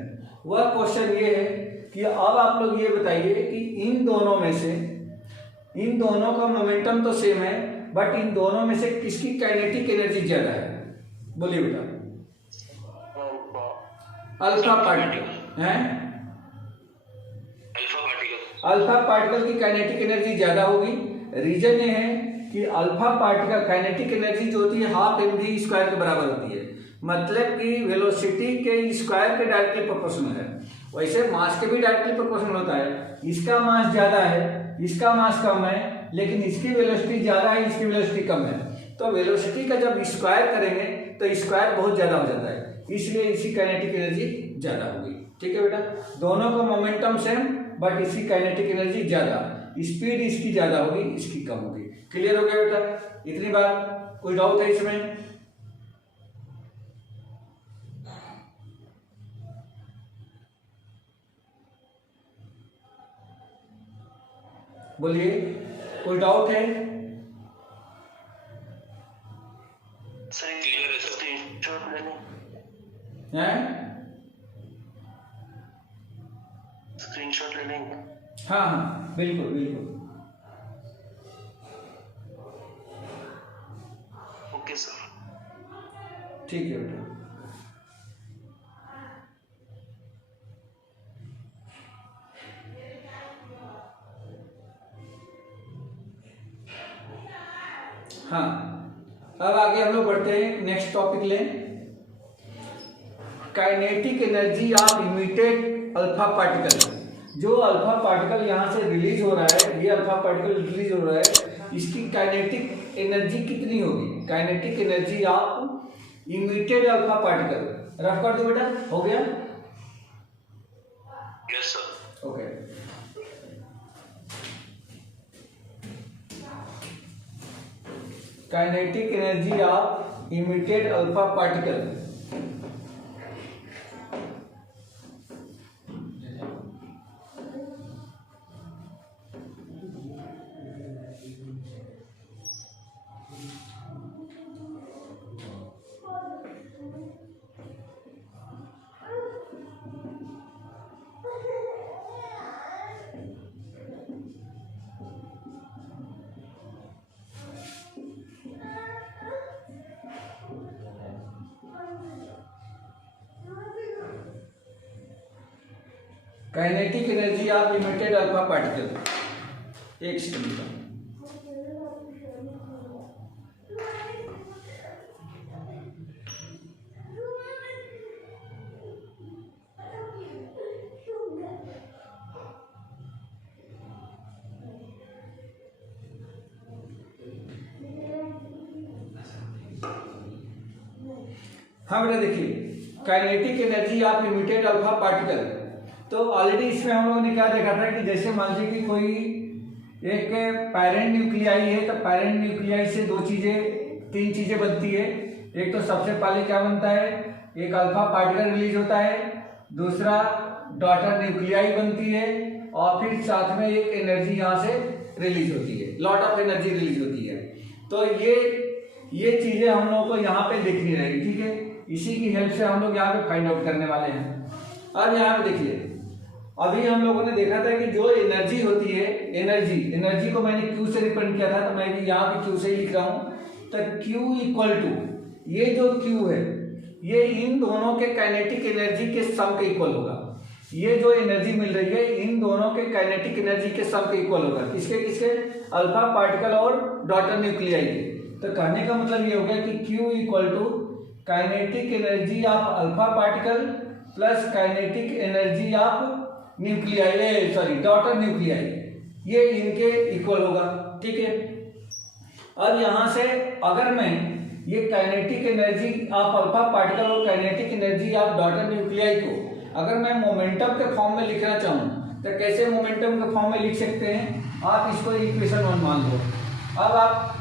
वह क्वेश्चन ये है कि अब आप लोग ये बताइए कि इन दोनों में से, इन दोनों का मोमेंटम तो सेम है, बट इन दोनों में से किसकी काइनेटिक एनर्जी ज्यादा है? बोलिए बेटा। अल्फा पार्टिकल है, अल्फा पार्टिकल की काइनेटिक एनर्जी ज्यादा होगी। रीजन ये है कि अल्फा पार्टिकल काइनेटिक एनर्जी जो होती है हाफ mv स्क्वायर के बराबर होती है, मतलब कि वेलोसिटी के स्क्वायर के डायरेक्टली प्रोपोर्शनल है। वैसे मास के भी डायरेक्टली प्रोपोर्शनल होता है, इसका मास ज्यादा है, इसका मास कम है, लेकिन इसकी वेलोसिटी ज्यादा है, इसकी वेलोसिटी कम है, तो वेलोसिटी का जब स्क्वायर करेंगे तो स्क्वायर बहुत ज्यादा हो जाता है, इसलिए इसकी काइनेटिक एनर्जी ज्यादा होगी। ठीक है बेटा, दोनों का मोमेंटम सेम, बट इसकी काइनेटिक एनर्जी ज्यादा, स्पीड इसकी ज्यादा होगी, इसकी कम होगी। क्लियर हो गया बेटा? इतनी बात, कोई डाउट है इसमें? बोलिए, कोई डाउट है? सर क्लियर है, स्क्रीनशॉट ले लें, हैं? स्क्रीनशॉट ले लेंगे। हाँ हाँ बिल्कुल बिल्कुल, ओके सर, ठीक है बेटा। हाँ, अब आगे हम लोग बढ़ते हैं, नेक्स्ट टॉपिक लें, kinetic energy of emitted alpha particle. जो अल्फा पार्टिकल यहाँ से रिलीज हो रहा है, ये अल्फा पार्टिकल रिलीज हो रहा है, इसकी काइनेटिक एनर्जी कितनी होगी? Kinetic energy of emitted alpha particle, rough कर दो बेटा, हो गया? Yes sir. Okay, kinetic energy of emitted alpha particle. Kinetic energy of limited alpha particle, एक सेकंड का। हाँ बेटा देखिए, kinetic energy of limited alpha particle, तो ऑलरेडी इसमें हम लोगों ने क्या देखा था कि जैसे मान लीजिए कि कोई एक पैरेंट न्यूक्लियाई है, तो पैरेंट न्यूक्लियाई से तीन चीजें बनती है। एक तो सबसे पहले क्या बनता है, एक अल्फा पार्टिकल रिलीज होता है, दूसरा डॉटर न्यूक्लियाई बनती है, और फिर साथ में एक एनर्जी यहाँ से रिलीज होती है, लॉट ऑफ एनर्जी रिलीज होती है। तो ये चीजें हम लोगों को यहाँ पे दिखनी रहेगी, ठीक है? इसी की हेल्प से हम लोग यहाँ पे फाइंड आउट करने वाले हैं। अब यहाँ पे देखिए, अभी हम लोगों ने देखा था कि जो एनर्जी होती है, एनर्जी को मैंने Q से रिप्रेजेंट किया था, तो मैं भी यहाँ पे Q से ही लिख रहा हूँ। तो Q इक्वल टू, ये जो Q है, ये इन दोनों के काइनेटिक एनर्जी के सम के इक्वल होगा। ये जो एनर्जी मिल रही है, इन दोनों के काइनेटिक एनर्जी के सम के इक्वल होगा। किसके? अल्फा पार्टिकल और डॉटर न्यूक्लियाई के। तो कहने का मतलब ये हो गया कि Q equal to kinetic energy of alpha particle plus kinetic energy of nuclei, sorry daughter nuclei, ये इनके इक्वल होगा, ठीक है? अब यहां से अगर मैं ये kinetic energy of alpha particle और kinetic energy of daughter nuclei को अगर मैं मोमेंटम के फॉर्म में लिखना चाहूँ, तो कैसे मोमेंटम के फॉर्म में लिख सकते हैं? आप इसको इक्वेशन 1 मान लो। अब आप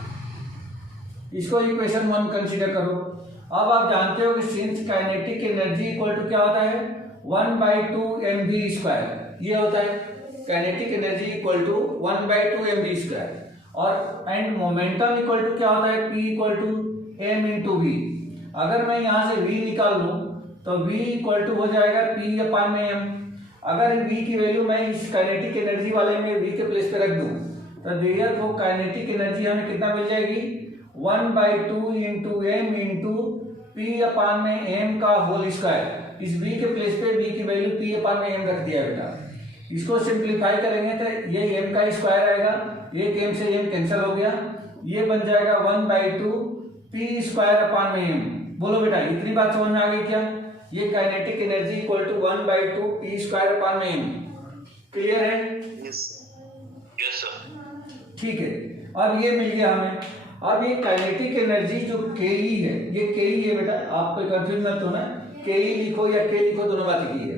इसको इक्वेशन 1 कंसीडर करो। अब आप जानते हो कि since kinetic energy equal to क्या होता है 1/2 mv², ये होता है kinetic energy equal to 1/2 mv²। और एंड मोमेंटम इक्वल टू क्या होता है P equal to m into V. अगर मैं यहाँ से v निकाल लूँ तो v इक्वल टू हो जाएगा P/m। अगर v की वैल्यू मैं इस काइनेटिक एनर्जी वाले में v के प्लेस पे रख दूँ तो देयरफॉर काइनेटिक एनर्जी हमें कितना मिल जाएगी 1/2 इंटू m इंटू P/m का होल स्क्वायर। इस v के प्लेस पे v की वैल्यू P/m रख दिया बेटा। इसको सिंप्लीफाई करेंगे तो ये m का स्क्वायर आएगा, एक m से m कैंसिल हो गया, ये बन जाएगा 1/2 P²/m। बोलो बेटा इतनी बात समझ में आ गई क्या? ये kinetic energy equal to 1/2 P²/m। Clear है? Yes sir. ठीक है, अब ये मिल गया हमें। अब ये काइनेटिक एनर्जी जो Ke है, ये Ke है बेटा, आप कोई कंफ्यूज मत होना, Ke लिखो या K लिखो, दोनों बात की है।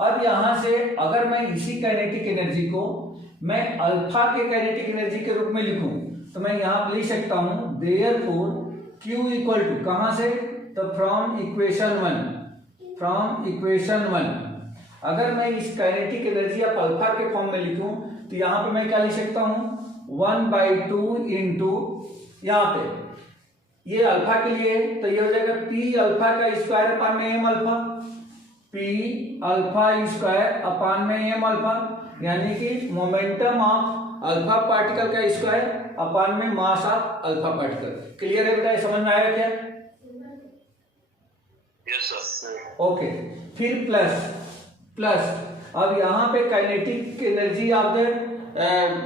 अब यहां से अगर मैं इसी काइनेटिक एनर्जी को मैं अल्फा के काइनेटिक एनर्जी के रूप में लिखूं तो मैं यहां पर लिख सकता हूं देयरफॉर Q इक्वल टू, कहां से? तो फ्रॉम इक्वेशन 1। अगर मैं इस काइनेटिक एनर्जी आप अल्फा के फॉर्म में लिखूं तो यहां पे मैं क्या लिख सकता हूं 1/2 इंटू, यहाँ पे ये अल्फा के लिए तो ये हो जाएगा P∝² अल्फा, P∝² यानी कि मोमेंटम ऑफ अल्फा पार्टिकल का स्क्वायर अपान में mass of alpha particle. Clear है बेटा, समझ में आया क्या? Yes sir. ओके, फिर प्लस अब यहाँ पे kinetic energy of the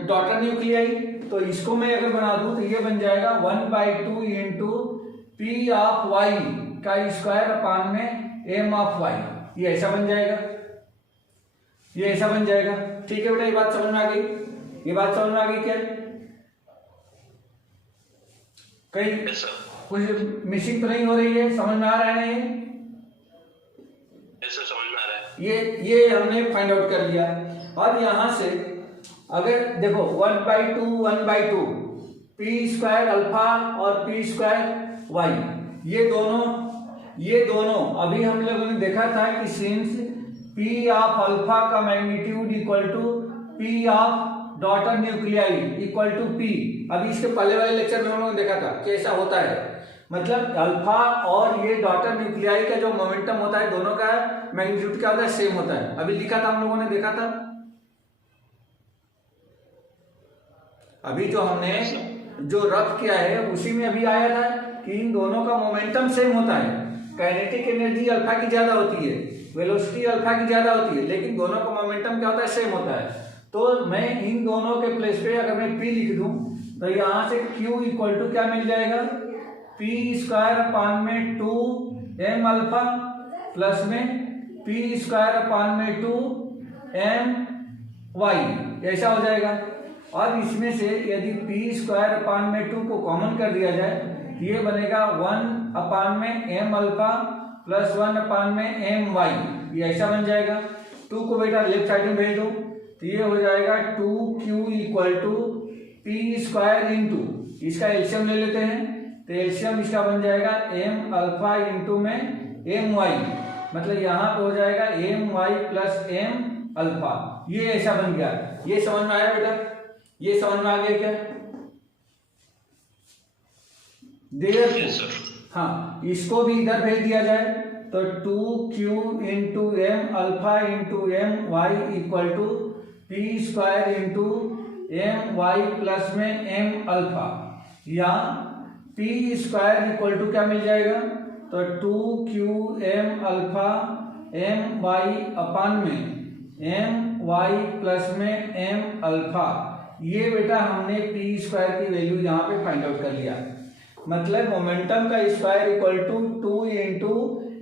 daughter nuclei, तो इसको मैं अगर बना दूं तो ये बन जाएगा 1/2 इंटू P(y) का स्क्वायर अपान में m(y). ये ऐसा बन जाएगा, ये ऐसा बन जाएगा। ठीक है बेटा, ये बात समझ में आ गई? ये बात समझ में आ गई क्या? कहीं कुछ मिसिंग तो नहीं हो रही है? समझ में आ रहा है? समझ में आ रहा है। ये हमने फाइंड आउट कर लिया। अब यहां से अगर देखो 1/2 P² अल्फा और P²y, ये दोनों अभी हम लोगों ने देखा था कि सिंस P ऑफ अल्फा का magnitude equal to P of daughter nuclei equal to P। अभी इसके पहले वाले लेक्चर में हम लोगों ने देखा था कि ऐसा होता है, मतलब अल्फा और ये डॉटर न्यूक्लियाई का जो मोमेंटम होता है दोनों का मैग्नीट्यूड क्या होता है, सेम होता है। अभी लिखा था हम लोगों ने, देखा था अभी जो हमने जो रफ किया है उसी में अभी आया था कि इन दोनों का मोमेंटम सेम होता है। काइनेटिक एनर्जी अल्फा की ज्यादा होती है, वेलोसिटी अल्फा की ज्यादा होती है, लेकिन दोनों का मोमेंटम क्या होता है, सेम होता है। तो मैं इन दोनों के प्लेस पे अगर मैं P लिख दूं तो यहां से Q इक्वल टू क्या मिल जाएगा P²/2 m अल्फा प्लस में P²/2 m y, ऐसा हो जाएगा। और इसमें से यदि P²/2 को कॉमन कर दिया जाए तो ये बनेगा 1/m alpha plus 1/m y, ये ऐसा बन जाएगा। 2 को बेटा लेफ्ट साइड में भेज दो तो ये हो जाएगा 2Q equal to P² into, इसका एलसीएम ले लेते हैं तो एलसीएम इसका बन जाएगा m अल्फा इंटू में m y, मतलब यहाँ पे हो जाएगा m y plus m alpha. ये ऐसा बन गया। ये समझ में आया बेटा? ये समझ में आ गया क्या? हाँ, इसको भी इधर भेज दिया जाए तो 2Q into m alpha into m y equal to P² into m y plus में m अल्फा, या P² इक्वल टू क्या मिल जाएगा तो 2QM अल्फा m y अपान में m y प्लस में m अल्फा। ये बेटा हमने P² की वैल्यू यहाँ पे फाइंड आउट कर लिया। मतलब मोमेंटम का square equal to 2 into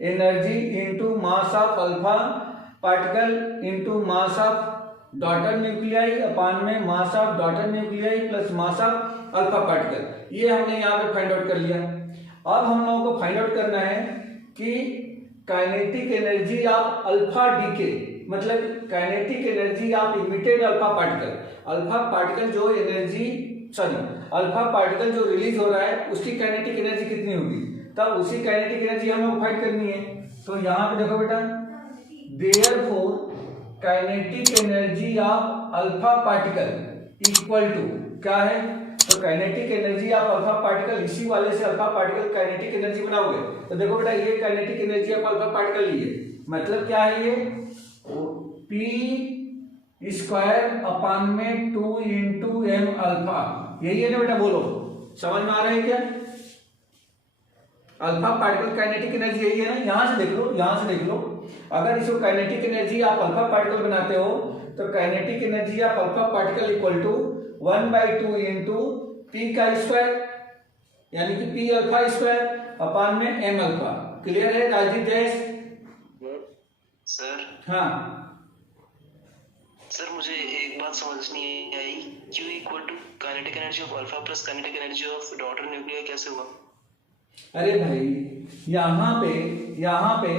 energy into mass of alpha particle into mass of daughter nuclei upon में mass of daughter nuclei plus mass of alpha particle. ये हमने यहाँ पे फाइंड आउट कर लिया। अब हम लोगों को फाइंड आउट करना है कि kinetic energy of alpha decay, मतलब kinetic energy of emitted alpha particle जो एनर्जी सॉरी अल्फा पार्टिकल जो रिलीज हो रहा है उसकी काइनेटिक एनर्जी कितनी होगी, तब उसी काइनेटिक एनर्जी हमें फाइंड करनी है। तो यहाँ पे देखो बेटा, therefore kinetic energy of alpha particle equal to क्या है, तो kinetic energy of alpha particle, इसी वाले से अल्फा पार्टिकल काइनेटिक एनर्जी बनाओगे। तो देखो बेटा, ये kinetic energy of alpha particle ही है, मतलब क्या है ये पी स्क्वायर अपान में 2 इंटू एम अल्फा, यही है ना बेटा, बोलो समझ में आ रहा है क्या? अल्फा पार्टिकल काइनेटिक एनर्जी यही है ना, यहां से देख लो, यहां से देख लो, अगर इसको काइनेटिक एनर्जी आप अल्फा पार्टिकल बनाते हो तो kinetic energy of alpha particle equal to 1/2 into P का स्क्वायर, यानी कि पी अल्फा स्क्वायर अपान में एम अल्फा। क्लियर है राजदीप जयेश? सर हाँ सर मुझे एक बात समझ नहीं आई, Q equal to kinetic energy of alpha plus kinetic energy of daughter nuclear कैसे हुआ? अरे भाई, यहाँ पे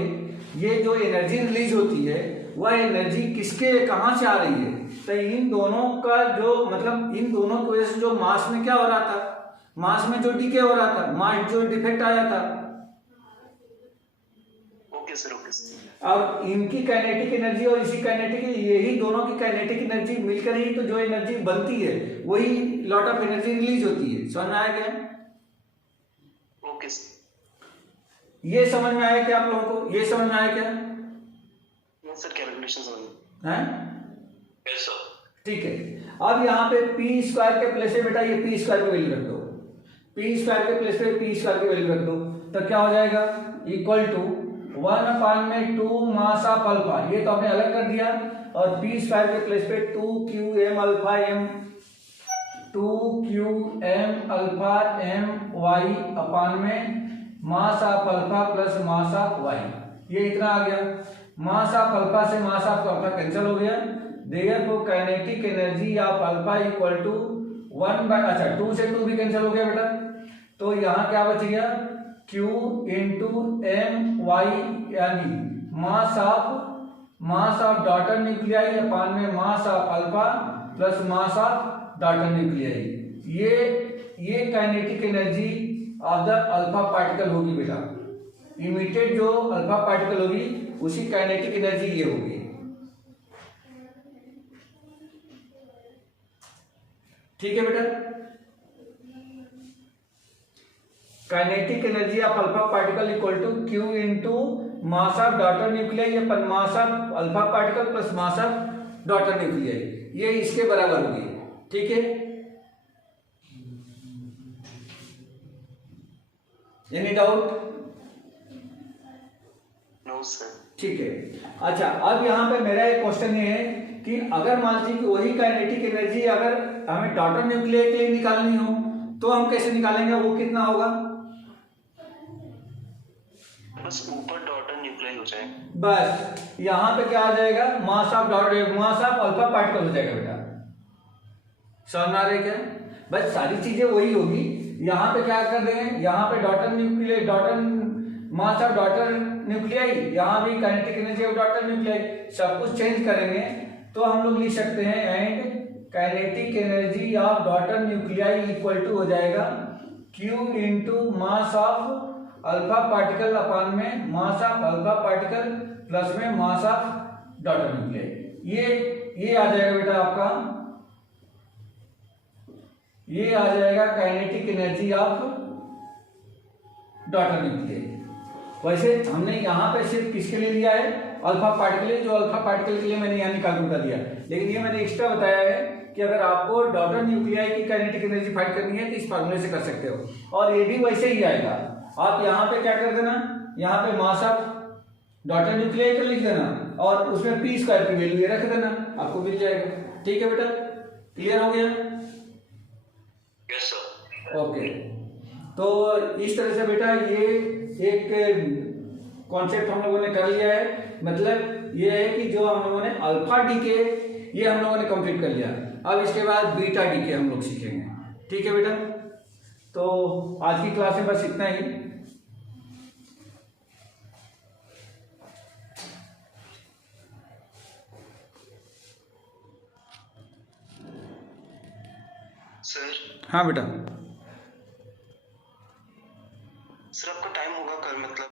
ये जो एनर्जी रिलीज होती है वह एनर्जी किसके कहाँ से आ रही है, तो इन दोनों का जो मतलब इन दोनों की वजह से जो मास में क्या हो रहा था, मास में जो डीके हो रहा था, मास जो डिफेक्ट आया था। Okay sir, okay sir. अब इनकी काइनेटिक एनर्जी और इसी काइनेटिक, यही दोनों की काइनेटिक एनर्जी मिलकर ही तो जो एनर्जी बनती है वही लॉट ऑफ एनर्जी रिलीज होती है। समझ में आया क्या? Okay sir. ये समझ में आया क्या आप लोगों को? ये समझ में आया क्या? सर कैलकुलेशन समझ हैं? Yes sir. ठीक है, अब यहाँ पे पी स्क्वायर के प्लेस पे बेटा ये पी स्क्वायर की वैल्यू रख दो, पी स्क्वायर के प्लेस पे पी स्क्वायर की वैल्यू रख दो, तो क्या हो जाएगा equal to 1/2 mass of alpha, ये तो आपने अलग कर दिया, और पी स्क्वायर के प्लेस पे 2qm alpha m 2qm alpha m y अपान में mass of alpha plus mass of y, ये इतना आ गया। मास ऑफ अल्फा से मास ऑफ अल्फा कैंसिल हो गया, therefore kinetic energy of alpha equal to 2 से 2 भी कैंसिल हो गया बेटा, तो यहाँ क्या बच गया Q इंटू एम वाई, यानी mass of daughter nuclei upon में mass of alpha plus mass of daughter nuclei. ये kinetic energy of the alpha particle होगी बेटा, इमिटेड जो अल्फा पार्टिकल होगी उसी काइनेटिक एनर्जी ये होगी। ठीक है बेटा, kinetic energy of alpha particle equal to Q into mass of daughter nuclei upon mass of alpha particle plus mass of daughter nuclei, ये इसके बराबर होगी। ठीक है, एनी डाउट? No sir. ठीक है, अच्छा अब यहाँ पे मेरा एक क्वेश्चन ये है कि अगर मान लीजिए कि वही काइनेटिक एनर्जी अगर हमें डॉटर न्यूक्लियाई के लिए निकालनी हो तो हम कैसे निकालेंगे, वो कितना होगा? बस ऊपर डॉटर न्यूक्लियाई हो जाए, बस यहाँ पे क्या आ जाएगा, मास ऑफ अल्फा पार्टिकल हो जाएगा बेटा। समझ में आ रही है क्या? बस सारी चीजें वही होगी, यहाँ पे क्या कर देंगे, यहाँ पे मास ऑफ डॉटर न्यूक्लियाई, यहाँ भी kinetic energy of daughter nuclei, सब कुछ चेंज करेंगे तो हम लोग लिख सकते हैं and kinetic energy of daughter nuclei equal to हो जाएगा Q into mass of alpha particle upon में mass of alpha particle plus में मास ऑफ डॉटर न्यूक्लियाई। ये आ जाएगा बेटा आपका, ये आ जाएगा kinetic energy of daughter nuclei. वैसे हमने यहाँ पे सिर्फ किसके लिए लिया है, अल्फा पार्टिकल, जो अल्फा पार्टिकल के लिए मैंने यहाँ निकाल कर दिया, लेकिन ये मैंने एक्स्ट्रा बताया है कि अगर आपको डॉटर न्यूक्लियाई की काइनेटिक एनर्जी फाइंड करनी है तो इस फार्मूले से कर सकते हो, और ये भी वैसे ही आएगा। आप यहाँ पे क्या कर देना, यहाँ पे मास ऑफ डॉटर न्यूक्लियाई का लिख देना और उसमें पी स्क्वायर की वैल्यू रख देना, आपको मिल जाएगा। ठीक है बेटा, क्लियर हो गया? Yes sir. ओके, तो इस तरह से बेटा ये एक कॉन्सेप्ट हम लोगों ने कर लिया है, मतलब ये है कि जो हम लोगों ने अल्फा डीके ये हम लोगों ने कंप्लीट कर लिया। अब इसके बाद बीटा डीके हम लोग सीखेंगे। ठीक है बेटा, तो आज की क्लास में बस इतना ही। सर हाँ बेटा।